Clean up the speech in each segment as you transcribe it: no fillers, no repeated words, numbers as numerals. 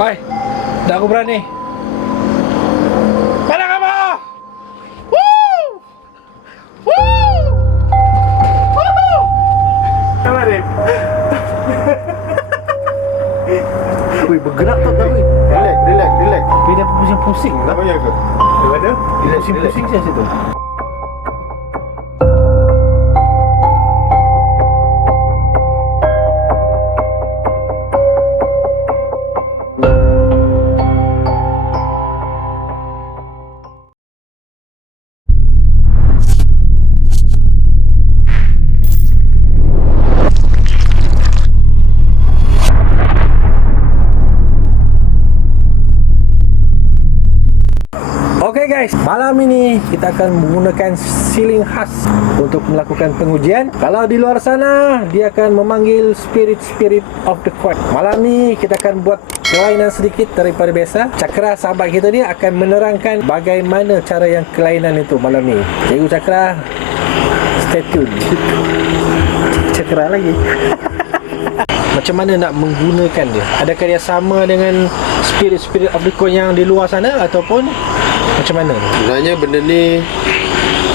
Hai, dah aku berani. Mana kamu? Woo! Woo! Woo! Apa ni? Wih, bergerak tak tahu. Relax. Tapi dia pusing-pusing lah. Apa ya ke? Daripada? Pusing-pusing saya situ. Okey guys, malam ini kita akan menggunakan siling khas untuk melakukan pengujian. Kalau di luar sana, dia akan memanggil spirit of the court. Malam ni kita akan buat kelainan sedikit daripada biasa. Cakra sahabat kita ni akan menerangkan bagaimana cara yang kelainan itu malam ni. Cikgu Cakra, stay tune. Cakra lagi. Macam mana nak menggunakan dia? Adakah dia sama dengan spirit of the court yang di luar sana ataupun macam mana? Sebenarnya benda ni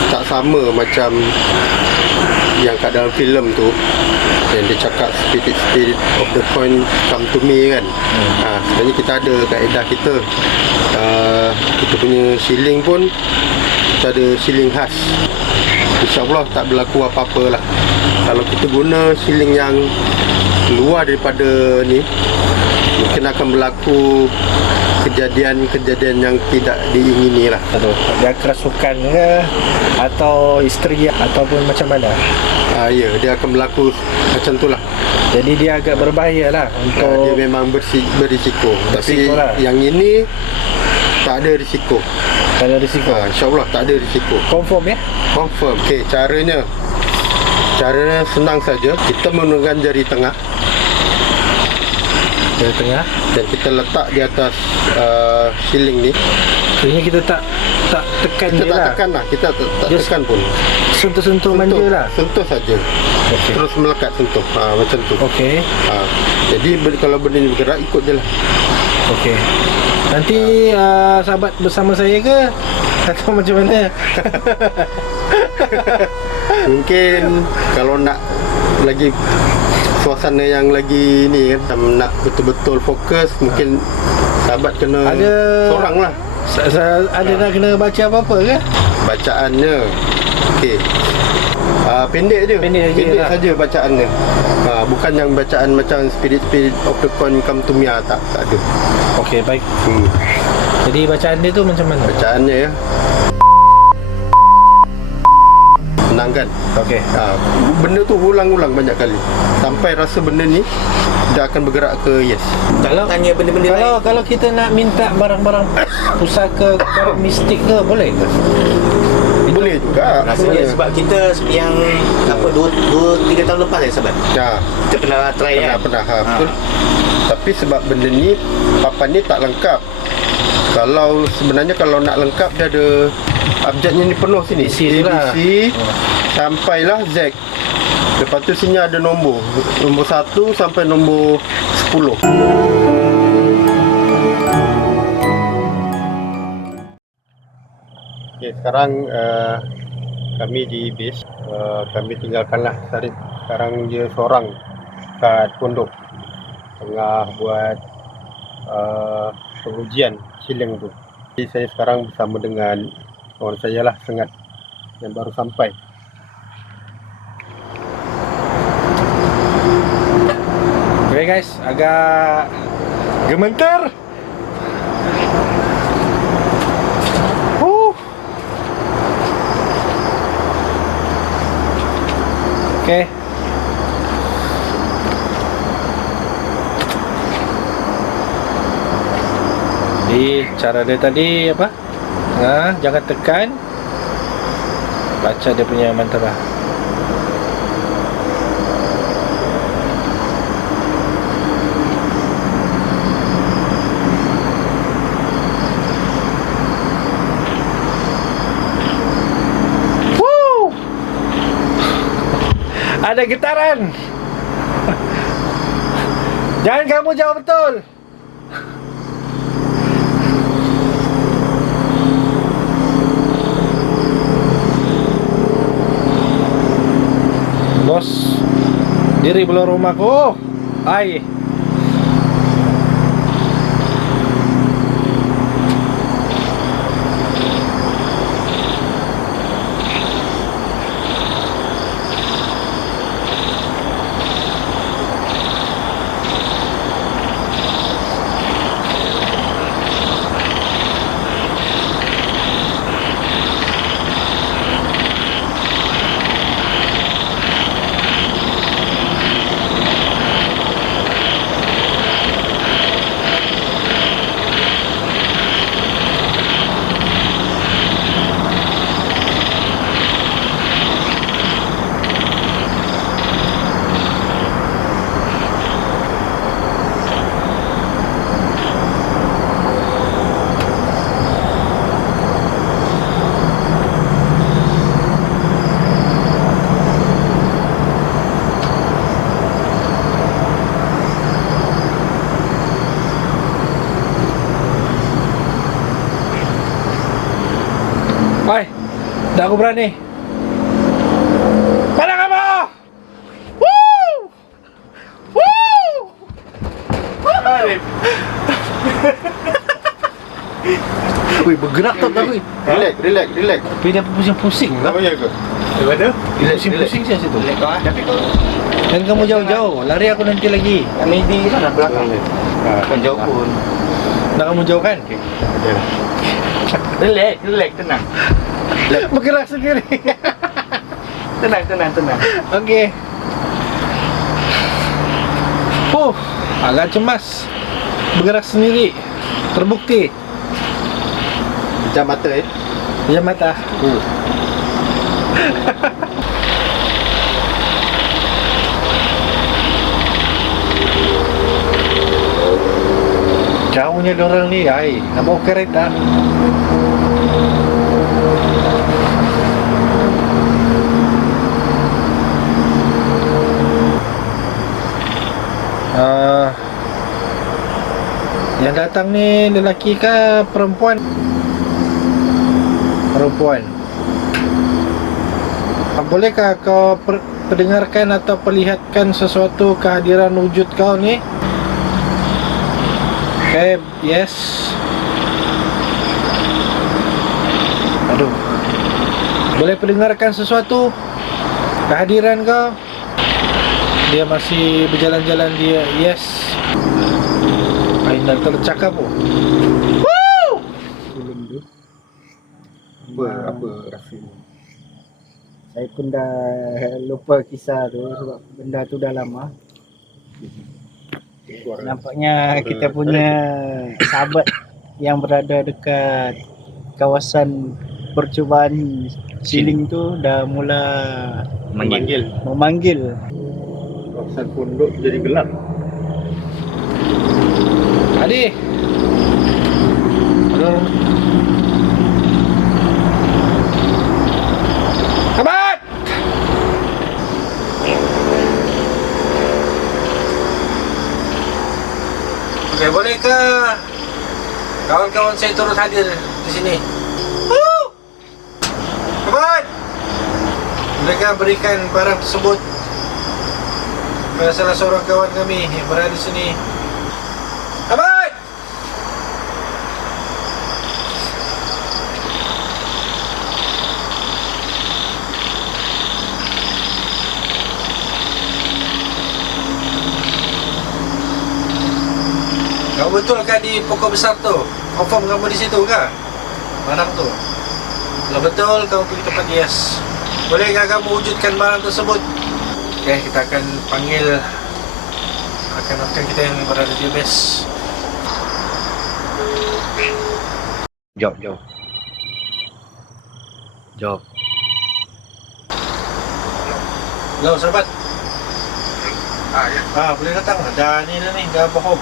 tak sama macam yang kat dalam filem tu, yang dia cakap spirit of the coin come to me kan. Sebenarnya kita ada kaedah kita. Kita punya shilling pun kita ada shilling khas. InsyaAllah tak berlaku apa-apa lah. Kalau kita guna shilling yang luar daripada ni, mungkin akan berlaku kejadian-kejadian yang tidak diingini lah. Dia kerasukan ke, atau isteri ataupun macam mana? Ya, dia akan berlaku macam tu lah. Jadi dia agak berbahaya lah untuk dia memang berisiko. Tapi lah. yang ini tak ada risiko. Tak ada risiko? InsyaAllah tak ada risiko. Confirm ya? Confirm. Okay, caranya senang saja. Kita menggunakan jari tengah. Jari tengah. Dan kita letak di atas shilling ni. Sebenarnya kita tak tekan Kita dia tak lah. tekan lah. Kita tak tekan pun. Sentuh-sentuh manja lah. Sentuh saja. Okay. Terus melekat sentuh. Macam tu. Okey. Jadi kalau benda ni bergerak, ikut je lah. Okey. Nanti sahabat bersama saya ke? Atau macam mana? Mungkin kalau nak lagi suasana yang lagi ni kan, nak betul-betul fokus, mungkin sahabat kena Ada seorang lah. Ada nak kena baca apa-apa ke? Bacaannya okey. Pendek je. Pendek lah. saja bacaannya. Bukan yang bacaan macam spirit of the coin come to me, tak ada. Okey, baik. Jadi bacaan dia tu macam mana? Bacaannya ya. Senang kan? Okey. Benda tu ulang-ulang banyak kali sampai rasa benda ni dia akan bergerak ke yes. Kalau Tanya benda-benda lain. kalau kita nak minta barang-barang pusaka mistik ke, boleh ke? Boleh juga. Rasanya sebab kita yang 2-3 tahun lepas sahabat. Kita pernah try kan. Pernah betul. Tapi sebab benda ni papan ni tak lengkap. Sebenarnya kalau nak lengkap, dia ada abjadnya ni penuh sini. ABC sampailah Z. Lepas tu sini ada nombor 1 sampai nombor 10. Okay, sekarang kami di base. Kami tinggalkanlah Sarip. Sekarang dia seorang kat pondok, tengah buat pengujian shilling tu. Jadi saya sekarang bersama dengan kawan saya lah, Sengat, yang baru sampai. Okay guys, agak gemeter. Okay. Jadi cara dia tadi apa? Jangan tekan. Baca dia punya mantra. Ada getaran. Jangan kamu jawab betul. sendiri belum rumahku. Hai. Hai, dah aku berani. Mana kamu? Woo! Woo! Wih, bergerak tau tak wih? Relax. Tapi dia pusing-pusing lah. Apa ya ke? Daripada Pusing-pusing saya situ. tapi kau Dan kamu jauh-jauh, lari aku nanti lagi. kami di sana belakang. Kan jauh pun. Nak kamu jauh kan? Relax, tenang. Bergerak sendiri. Tenang. Okey. Agak cemas. Bergerak sendiri. Terbukti. Pejam mata Pejam mata. Jauhnya dorang ni, ai. Nak bawa kereta. Yang datang ni lelaki ke perempuan? Perempuan. Bolehkah kau perdengarkan atau perlihatkan sesuatu kehadiran wujud kau ni? Okay, yes. Aduh. Boleh perdengarkan sesuatu kehadiran kau? Dia masih berjalan-jalan dia. Yes. Ainda tercakap pun. Film tu Apa? saya pun dah lupa kisah tu sebab benda tu dah lama. Nampaknya kita punya sahabat yang berada dekat kawasan percubaan siling tu dah mula memanggil. Kawasan pondok jadi gelap. Adi. Halo. Abad. Okey, bolehkah kawan-kawan saya turut hadir di sini? Abad. Bolehkah berikan barang tersebut pada salah seorang kawan kami yang berada di sini? Abad. Kau betul kan di pokok besar tu? Confirm kamu di situ ke? Barang tu? Kalau betul, kamu pergi tempat Dias. Bolehkah kamu wujudkan barang tersebut? Okey, kita akan panggil rakan-rakan kita yang berada di base. Jawab. Halo, sahabat. Ya. Boleh datang. Dah ni, dah home.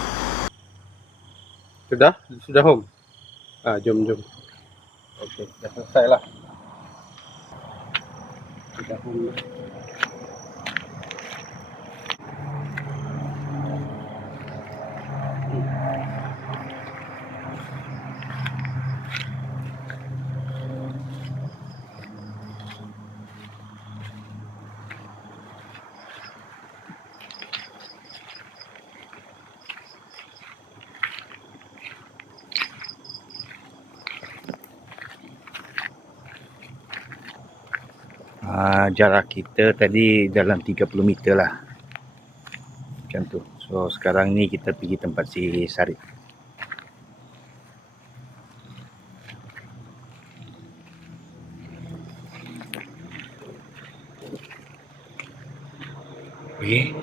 Sudah home. Jom. Okey, dah selesai lah. Sudah home. Jarak kita tadi dalam 30 meter lah. Macam tu. So sekarang ni kita pergi tempat si Sarip. Okay.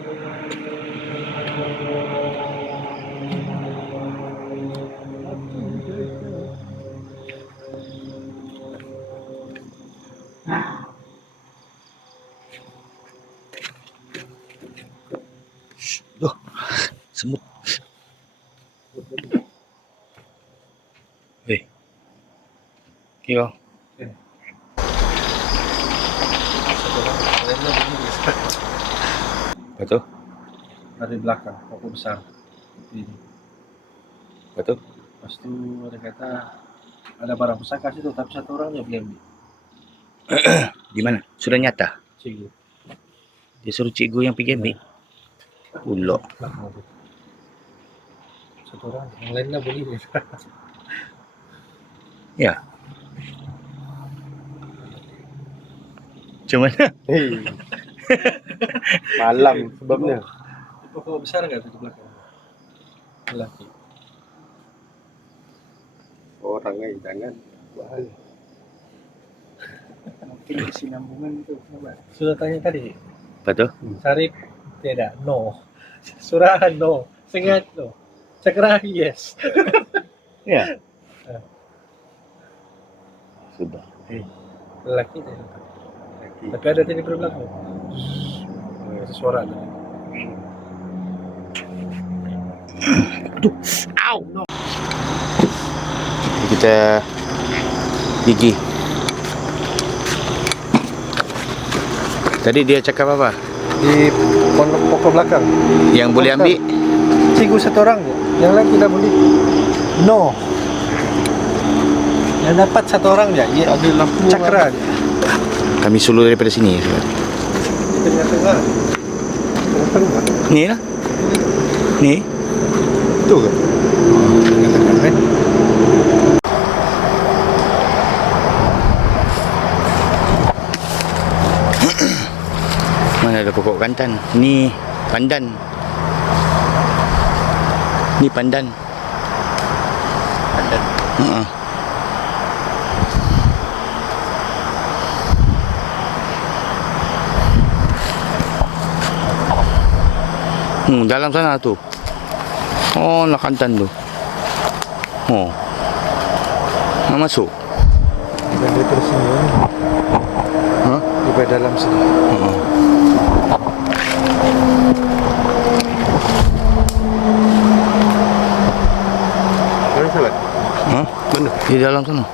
Duh, semut. Weh. Kira. Apa tu? Dari belakang, pokok besar. Ini. Apa tu? Lepas tu ada kata ada barang pusaka situ, tapi satu orang je boleh ambil. Di mana? Sudah nyata? Cikgu. Dia suruh cikgu yang pergi ambil. Pulak. Belakang tu. Satu orang, yang lain lah boleh. Ya. Macam mana? Hei. Malam sebabnya. Pokok besar kan tu di belakang? Lelaki. Orang ni jangan. Bahal. Mungkin kesinambungan tu. Nampak? Sudah tanya tadi. Apa tu? Sarip tidak, no. Surahan no. Sengat no. Cakra yes. Ya. Sudah. Lelaki tu. Tapi ada tadi di belakang. Ada suara tu. Au. Kita gigi. Tadi dia cakap apa? Di pokok belakang. Yang boleh ambil? Cikgu satu orang je. Yang lain tidak boleh. No. Yang dapat satu orang je. Ya, ada lampu cakra je. Kami suluh daripada sini. Di tengah-tengah. Tengah-tengah. Ni lah. Ni. Tu ke? Tengah-tengah kan. Mana ada pokok kantan? Ni pandan. Ni pandan. Pandan. Dalam sana tu. Oh, nak kantan tu. Oh. Nak masuk? Dari terus sini. Ha? Di dalam sini. Mana sahabat? Ha? Mana? Di dalam sana.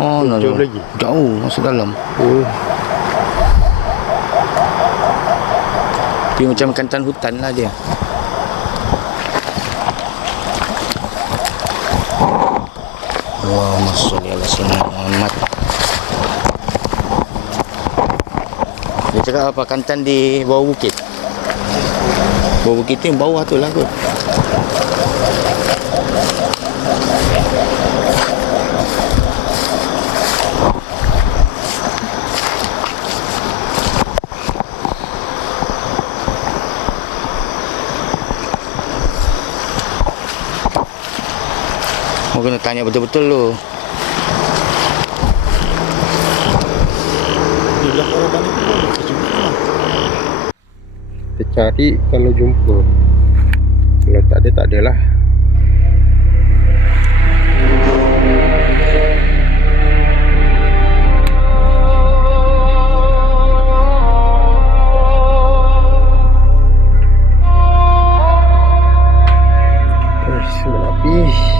Oh, nak jauh lagi? Jauh, masuk dalam. Oh. Dia macam kantan hutan lah dia. Allahumma sholli ala sayyidina Muhammad. Dia cakap apa? Kantan di bawah bukit. Bawah bukit tu yang bawah tu lah kot. Mau kena tanya betul-betul lu. Kita cari kalau jumpa. Kalau tak ada, tak adalah. Terus menapi.